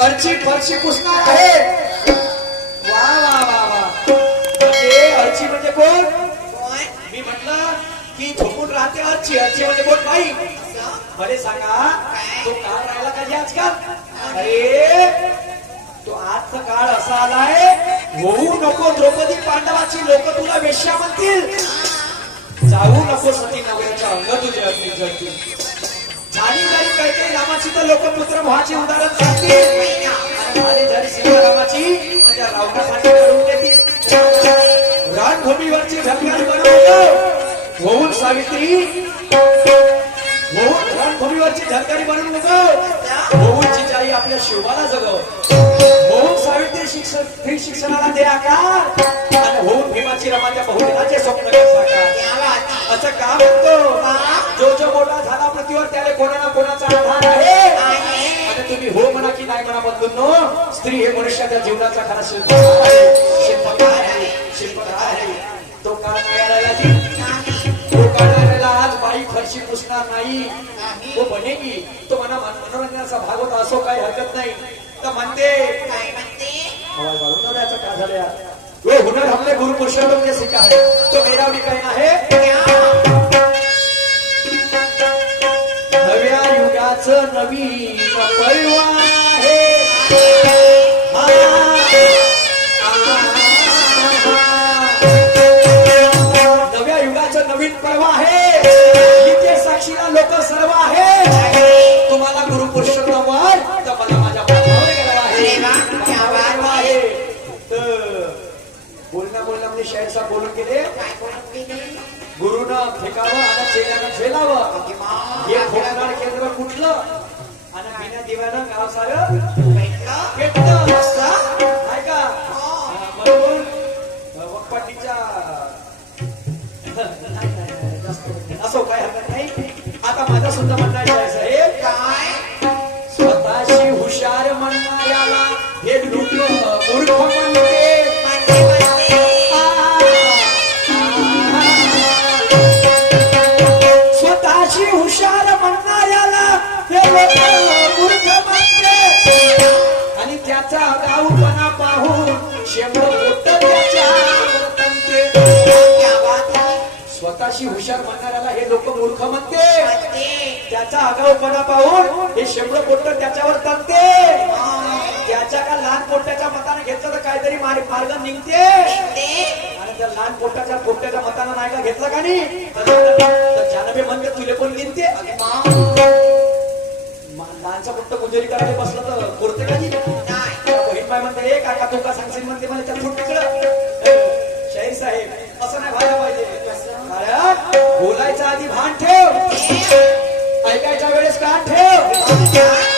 अर्ची फरची पुसणार आहे वा वा वा वा. म्हणजे अर्ची म्हणजे कोण? मी म्हटलं की झोपून राहते अर्ची अर्ची म्हणजे कोण? बाई. अरे सांगा तो काळ राहिला का आजकाल? अरे तो आजचा काळ असा आलाय होऊ नको द्रौपदी पांडवाची लोक तुला वेश्या म्हणतील. जाऊ नको सती नवऱ्याच्या अंग तुझ्या आणि झाली जरी काही काही रामाची तर लोक पुत्र भावाची उदाहरण सांगतील आणि जरी रामाची त्या रावणासाठी करून देतील. रणभूमीवरची झलकारी बनवतो. होऊन सावित्री होऊन रणभूमीवरची झलकारी बनवून नको आपल्या शिवाला जगव. सावित्री स्त्री शिक्षणाला दे आकार. आणि होऊन भीमाची रमा त्या स्वप्न असं का म्हणतो जो जो मोठा झाला पृथ्वीवर त्याला कोणाला कोणाचा आधार आहे. तुम्ही हो म्हणा की नाही म्हणा बदलून नो स्त्री हे मनुष्याच्या जीवनाचा खरा शिल्पकार आहे. शिल्पकार आहे? शिल्पकार आहे? तो काळ काय राहिला तो काळ फरशी पुसणार नाही. तो बनेगी तो म्हणा मन- मनोरंजनाचा भाग होता असो काही हरकत नाही. तर म्हणते आवाज वाढून न द्यायचा काय झालं यार वो हुनर हमने गुरु पुरुषोत्तम ने सीखा है। तो मेरा भी कहना है नव्या युगाचं नवीन पर्व इथे साक्षीला लोक सर्व आहे तुम्हाला गुरु पुरुषोत्तमवर तर मला माझ्या पाठावर गेला आहे. अरे वा, क्या बात पाठावर आहे. तर बोलण्या बोलण्यामध्ये शाहीर साहेब बोलून गेले. गुरुनं फेकावं आणि चेल्यानं झेलावं हे फोडणार केंद्र कुठलं? आणि बिना दिव्यानं गाव सारं? आहे का? म्हणून असो काय हरकत नाही आता स्वतःशी हुशार म्हणणाऱ्याला हे लोक मूर्ख म्हणते. त्याचा आगाऊपणा पाहून हे शेंबड पोट्ट त्याच्यावर तणते त्याच्या का लहान पोट्ट्याच्या मताने घेतलं तर काहीतरी मार्ग निघते. आणि त्या लहान पोट्टाच्या पोट्ट्याच्या मतानं नाही का घेतला का नाही? जानबे म्हणते तुले कोण मा- लहानचा पोट्ट गुजरी करायला बसलं तर पुरते का बहीण बाई म्हणते ए काका तू का सांगशील? म्हणते मला त्या फुट तिकडं. शाहीर साहेब असं नाही व्हायला पाहिजे. बोलायचा आधी भान ठेव. ऐकायच्या वेळेस कान ठेव.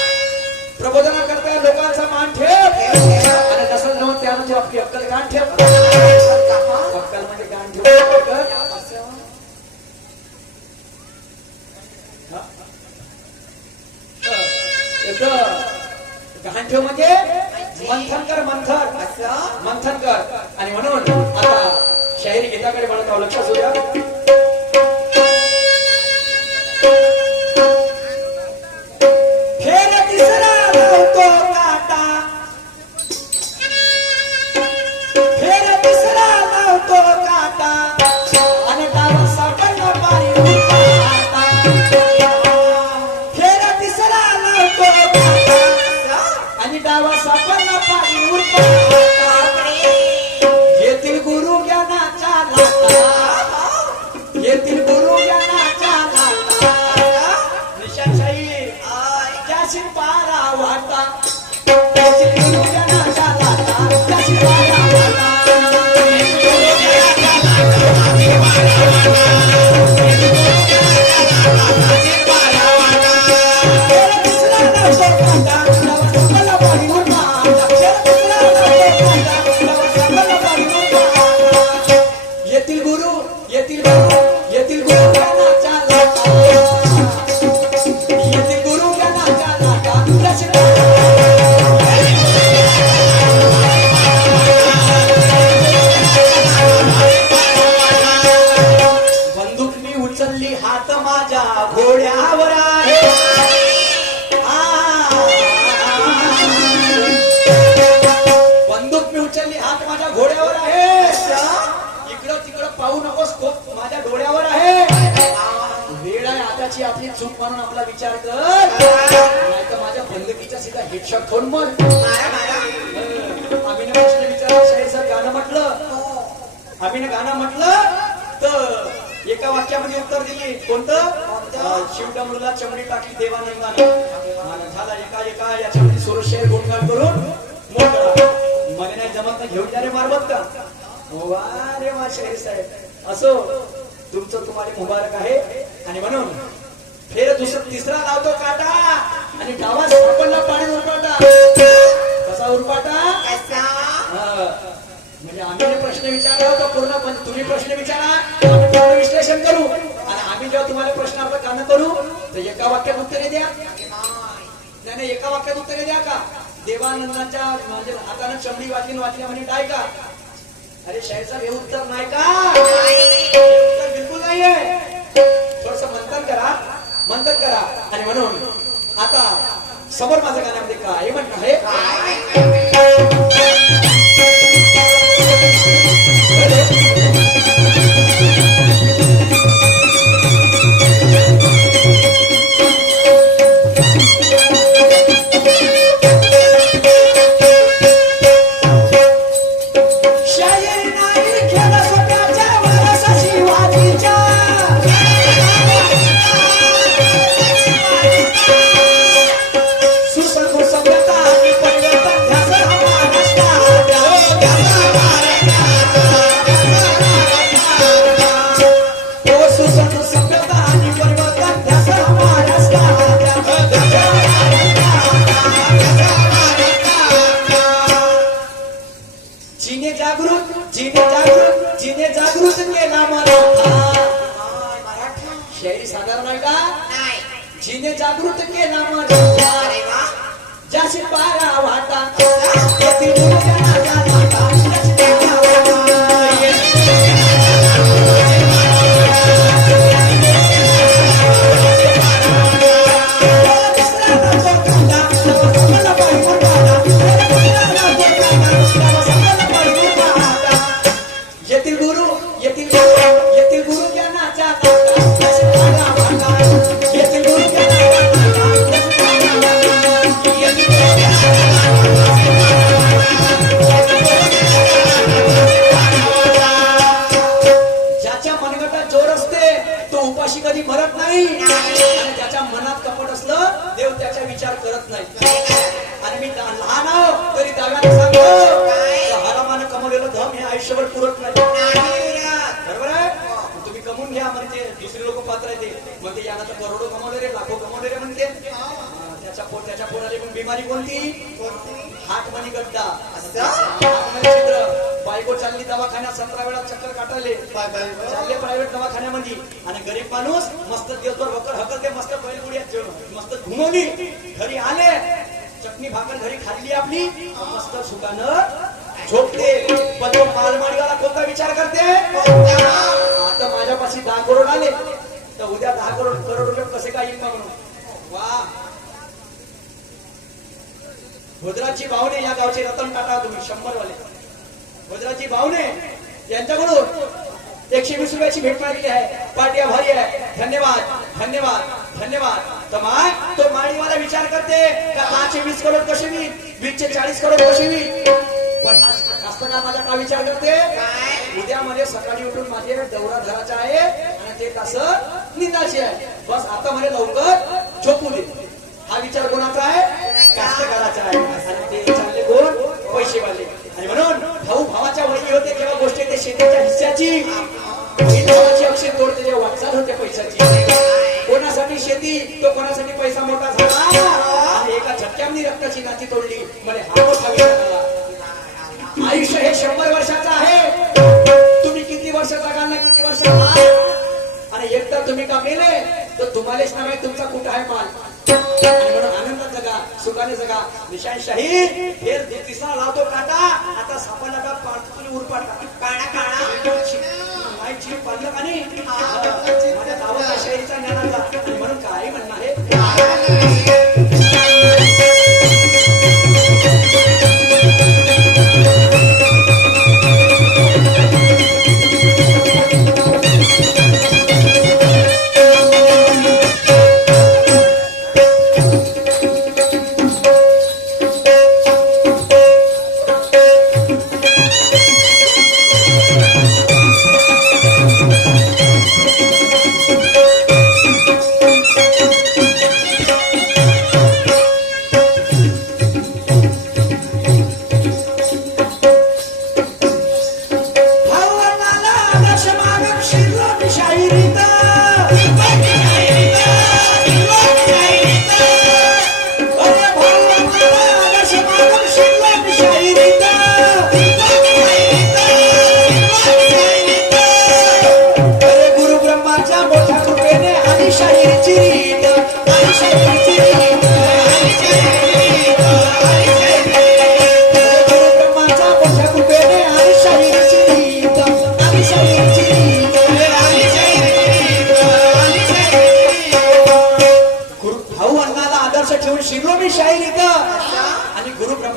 शाहिरी गीताकडे म्हणत आहो लक्षात असू द्या Manda. पाहू नकोस खूप माझ्या डोळ्यावर आहे. वेळ आहे आताची आपली चूक म्हणून आपला विचार कर. माझ्या बंदुकीच्या सीधा हेडशॉट फोन मग आम्ही प्रश्न विचारला शाहीर सर गाणं म्हटलं आम्ही गाणं म्हटलं तर एका वाक्यामध्ये उत्तर दिली. कोणतं? अं, शिवडमरूला चमडी टाकली देवानंदानं झाला एका एका याच्यामध्ये सोरशेर गुणगान करून मोकळा मला नाही जमत घेऊन जा रे मारबत का रे शाहीर साहेब. असो तुमचं तुम्हाला मुबारक आहे. आणि म्हणून फेर दुसरा तिसरा लावतो काटा. आणि गावात सापडला पाणी उरपाटा. कसा उरपाटा. म्हणजे आम्ही प्रश्न विचारला होता पूर्ण पण तुम्ही प्रश्न विचारा. आम्ही विश्लेषण करू. आणि आम्ही जेव्हा तुम्हाला प्रश्नार्थ कानं करू तर एका वाक्यात उत्तरे द्या. नाही नाही एका वाक्यात उत्तरे द्या का? देवानंदाच्या म्हणजे हातानं चमडी वाचली वाचली म्हणजे काय का? अरे शाहीर साहेब हे उत्तर नाही का? उत्तर बिलकुल नाहीये. थोडस मंथन करा. मंथन करा. आणि म्हणून आता समोर माझ्या गाण्यामध्ये काय म्हणणं आहे? adulta बिमारी कोणती हात मनी गड्डा. बायको चालली दवाखान्यात सतरा वेळा चक्कर काटायले. चालले प्रायव्हेट दवाखान्यामध्ये. आणि गरीब माणूस मस्त दिवसभर भकर हकलते मस्त बैलगुड्यात जेवण मस्त घुमवली. घरी आले. चटणी भाकर घरी खाल्ली आपली. मस्त सुखानं झोपते पण तो मालमाडगाला कोणता विचार करते. आता माझ्यापाशी दहा करोड आले. तर उद्या दहा करोड करोड रुपये कसे काय येईल का म्हणून? वा. भोजराची भावने या गावचे रतन टाटा तुम्ही शंभर वाले भोजराची भावने यांच्याकडून एकशे वीस रुपयाची भेट मागली आहे. पार्टी आभारी आहे. धन्यवाद धन्यवाद धन्यवाद. तर मग तो माळीवाला विचार करते का पाचशे वीस करोड कसे मी वीसचे चाळीस करोड कसे मी? पण का माझा का विचार करते? उद्या मध्ये सकाळी उठून माझे दौरा घराचा आहे आणि ते तसं निंदाचे आहे. बस आता म्हणे लवकर झोपू दे. हा विचार कोणाचा आहे? कास्तकाराचा आणि ते पैसेवाले आणि म्हणून भाऊ भावाच्या वही होते जेव्हा गोष्ट येते शेतीच्या हिस्स्याची भावाची तोडते जेव्हा वाटचाल होते पैशाची. कोणासाठी शेती तो कोणासाठी पैसा मोठा झाला? आणि एका झटक्यामध्ये रक्ताची नाती तोडली. हा मोठा आयुष्य हे शंभर वर्षाचं आहे. तुम्ही किती वर्ष जगाल ना किती वर्ष आणि एकदा तुम्ही का तर तुम्हालाच नव्हे तुमचा कुठं आहे माल? म्हणून आनंदात जगा सुखाने जगा. निशांशाही हे तिसरा लावतो काटा. आता सापडला का पाणी उरपाटा काळा काळा माईची पाडलं का नाही माझ्या नावाचा शैलीचा ज्ञानाचा. आणि म्हणून काय म्हणणं आहे.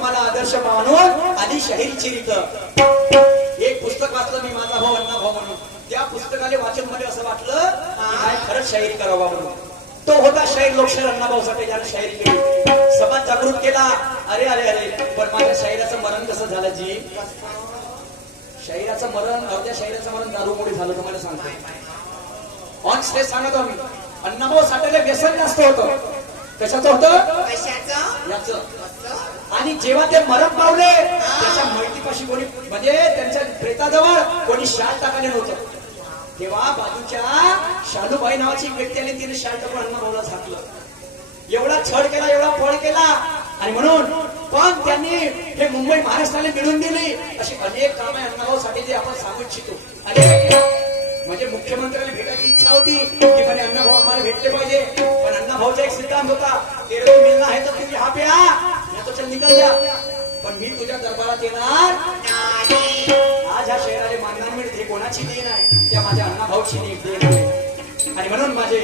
ब्रह्माला आदर्श मानून आधी शाहीरची इथं एक पुस्तक वाचलं मी माझा भाऊ अण्णा भाऊ म्हणून. त्या पुस्तकाले वाचनमध्ये असं वाटलं खरंच शाहीर करावा म्हणून. तो होता शाहीर लोकशाहीर अण्णाभाऊ साठे ज्याने शाहीर केली. समाज जागृत केला. अरे अरे अरे पण माझ्या शाहिराचं मरण कसं झालं जी? शाहिराचं मरण अर्ध्या शाहिराचं मरण दारूमुळे झालं तुम्हाला सांगतो. ऑन स्टेज सांगतो आम्ही अण्णाभाऊ साठेला व्यसन जास्त होतं. कशाचं होतं? याचं. आणि जेव्हा ते मरण पावले त्याच्या माहितीपाशी कोणी म्हणजे त्यांच्या प्रेताजवळ कोणी शाल टाकायला नव्हतं. तेव्हा बाजूच्या शालूबाई नावाची व्यक्ती आली तिने शाल टाकून अण्णाभाऊला झाकलं. एवढा छळ केला एवढा फळ केला आणि म्हणून पण त्यांनी हे मुंबई महाराष्ट्राला मिळून दिली. अशी अनेक कामे अण्णाभाऊ साठी जे आपण सांगू इच्छितो. आणि म्हणजे मुख्यमंत्र्याला भेटायची इच्छा होती की म्हणे अण्णाभाऊ आम्हाला भेटले पाहिजे पण अण्णाभाऊचा एक सिद्धांत होता तेरे को आहे तर तुम्ही हा प्या आ तो चल निकल जा पण मी तुझ्या दरबारात येणार आज ह्या शहराला मानधन मिळते कोणाची देण आहे त्या माझ्या अण्णा भाऊची देण आहे. आणि म्हणून माझे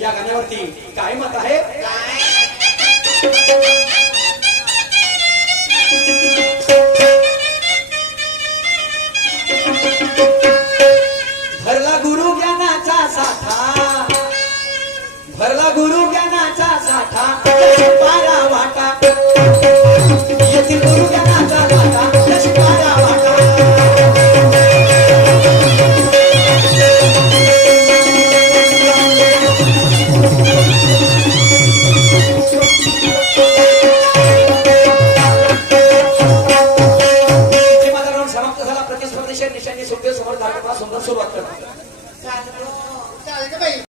या गाण्यावरती काय मत आहे? भरला गुरु ज्ञानाचा साठा. भरला गुरु ज्ञानाचा साठा. पारा वाटा